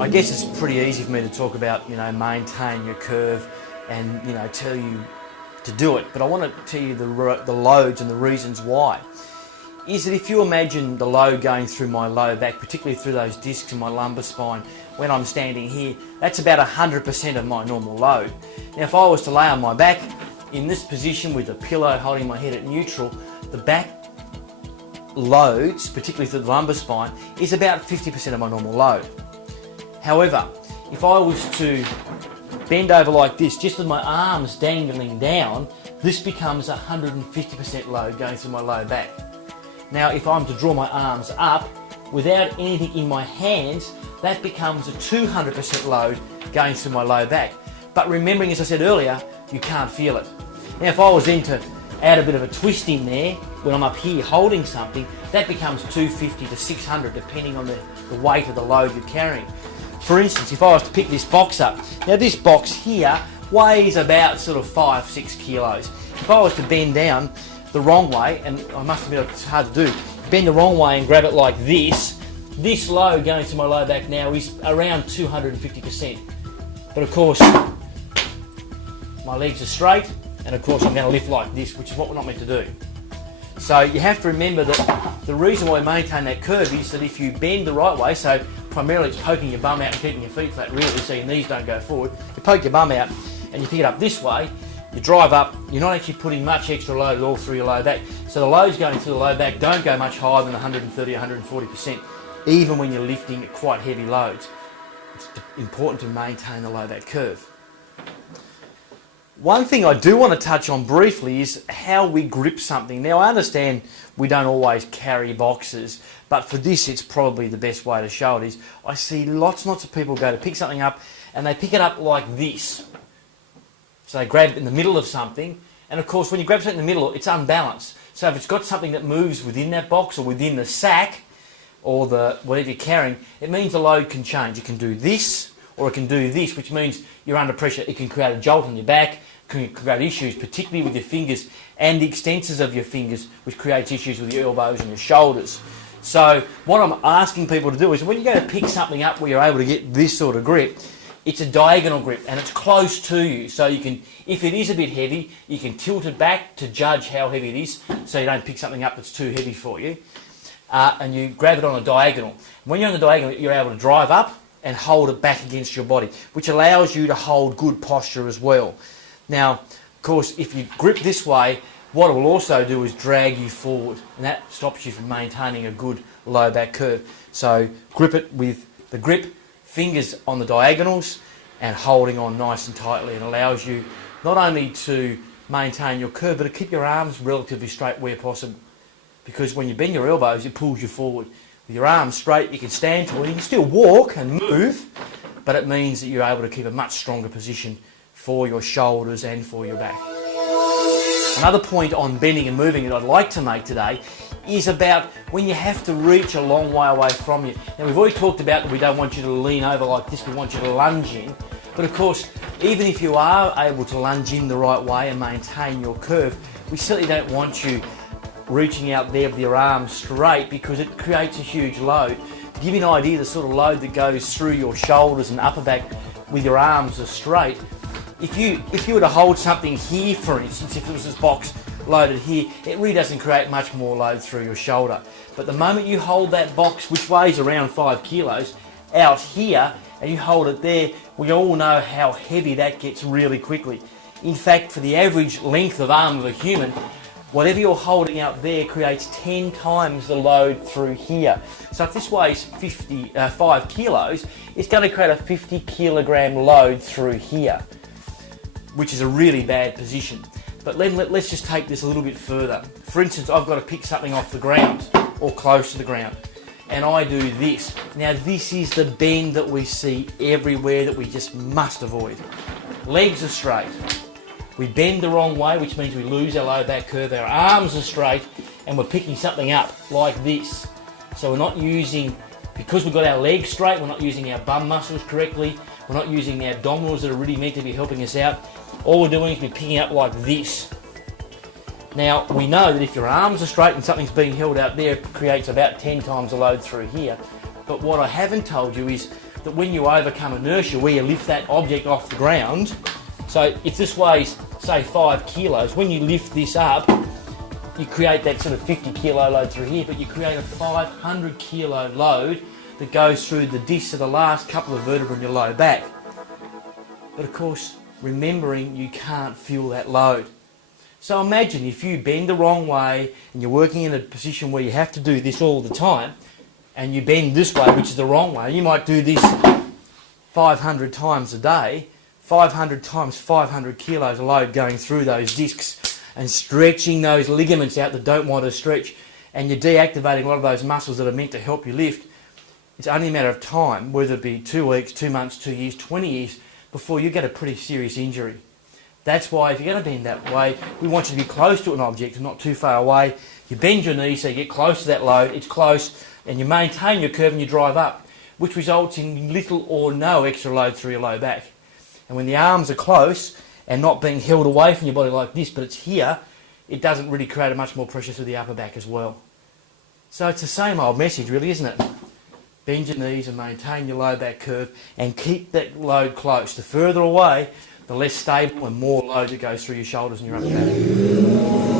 I guess it's pretty easy for me to talk about, maintain your curve and, tell you to do it. But I want to tell you the loads and the reasons why. Is that if you imagine the load going through my low back, particularly through those discs in my lumbar spine, when I'm standing here, that's about 100% of my normal load. Now, if I was to lay on my back in this position with a pillow holding my head at neutral, the back loads, particularly through the lumbar spine, is about 50% of my normal load. However, if I was to bend over like this, just with my arms dangling down, this becomes 150% load going through my low back. Now, if I'm to draw my arms up without anything in my hands, that becomes a 200% load going through my low back. But remembering, as I said earlier, you can't feel it. Now, if I was then to add a bit of a twist in there, when I'm up here holding something, that becomes 250 to 600, depending on the weight of the load you're carrying. For instance, if I was to pick this box up, now this box here weighs about sort of 5-6 kilos. If I was to bend down the wrong way, and I must admit it's hard to do, bend the wrong way and grab it like this load going to my low back now is around 250%. But of course, my legs are straight, and of course I'm going to lift like this, which is what we're not meant to do. So you have to remember that the reason why we maintain that curve is that if you bend the right way, so primarily it's poking your bum out and keeping your feet flat really, so your knees don't go forward, you poke your bum out and you pick it up this way, you drive up, you're not actually putting much extra load at all through your low back. So the loads going through the low back don't go much higher than 130, 140%, even when you're lifting quite heavy loads. It's important to maintain the low back curve. One thing I do want to touch on briefly is how we grip something. Now, I understand we don't always carry boxes, but for this it's probably the best way to show it is I see lots and lots of people go to pick something up and they pick it up like this. So they grab it in the middle of something, and of course when you grab something in the middle it's unbalanced. So if it's got something that moves within that box or within the sack or the whatever you're carrying, it means the load can change. It can do this or it can do this, which means you're under pressure. It can create a jolt on your back, can create issues, particularly with your fingers and the extensors of your fingers, which creates issues with your elbows and your shoulders. So what I'm asking people to do is when you go to pick something up where you're able to get this sort of grip, it's a diagonal grip and it's close to you. So you can, if it is a bit heavy, you can tilt it back to judge how heavy it is so you don't pick something up that's too heavy for you. And you grab it on a diagonal. When you're on the diagonal, you're able to drive up and hold it back against your body, which allows you to hold good posture as well. Now, of course, if you grip this way, what it will also do is drag you forward, and that stops you from maintaining a good low back curve. So grip it with the grip, fingers on the diagonals, and holding on nice and tightly. It allows you not only to maintain your curve, but to keep your arms relatively straight where possible. Because when you bend your elbows, it pulls you forward. With your arms straight, you can stand tall, you can still walk and move, but it means that you're able to keep a much stronger position for your shoulders and for your back. Another point on bending and moving that I'd like to make today is about when you have to reach a long way away from you. Now, we've already talked about that we don't want you to lean over like this, we want you to lunge in. But of course, even if you are able to lunge in the right way and maintain your curve, we certainly don't want you reaching out there with your arms straight because it creates a huge load. To give you an idea of the sort of load that goes through your shoulders and upper back with your arms are straight, if you were to hold something here, for instance, if it was this box loaded here, it really doesn't create much more load through your shoulder. But the moment you hold that box, which weighs around 5 kilos, out here, and you hold it there, we all know how heavy that gets really quickly. In fact, for the average length of arm of a human, whatever you're holding out there creates 10 times the load through here. So if this weighs 5 kilos, it's going to create a 50 kilogram load through here, which is a really bad position. But let's just take this a little bit further. For instance, I've got to pick something off the ground or close to the ground, and I do this. Now this is the bend that we see everywhere that we just must avoid. Legs are straight. We bend the wrong way, which means we lose our low back curve. Our arms are straight, and we're picking something up like this. So we're not using, because we've got our legs straight, we're not using our bum muscles correctly. We're not using the abdominals that are really meant to be helping us out. All we're doing is we're picking up like this. Now, we know that if your arms are straight and something's being held out there, it creates about 10 times the load through here. But what I haven't told you is that when you overcome inertia, where you lift that object off the ground, so if this weighs, say, 5 kilos, when you lift this up, you create that sort of 50 kilo load through here, but you create a 500 kilo load that goes through the discs of the last couple of vertebrae in your low back. But of course, remembering you can't feel that load. So imagine if you bend the wrong way and you're working in a position where you have to do this all the time, and you bend this way, which is the wrong way. You might do this 500 times a day, 500 times 500 kilos of load going through those discs and stretching those ligaments out that don't want to stretch, and you're deactivating a lot of those muscles that are meant to help you lift. It's only a matter of time, whether it be 2 weeks, 2 months, 2 years, 20 years, before you get a pretty serious injury. That's why if you're going to bend that way, we want you to be close to an object and not too far away. You bend your knee so you get close to that load, it's close, and you maintain your curve and you drive up, which results in little or no extra load through your low back. And when the arms are close and not being held away from your body like this, but it's here, it doesn't really create much more pressure through the upper back as well. So it's the same old message really, isn't it? Bend your knees and maintain your low back curve and keep that load close. The further away, the less stable and more load that goes through your shoulders and your upper back.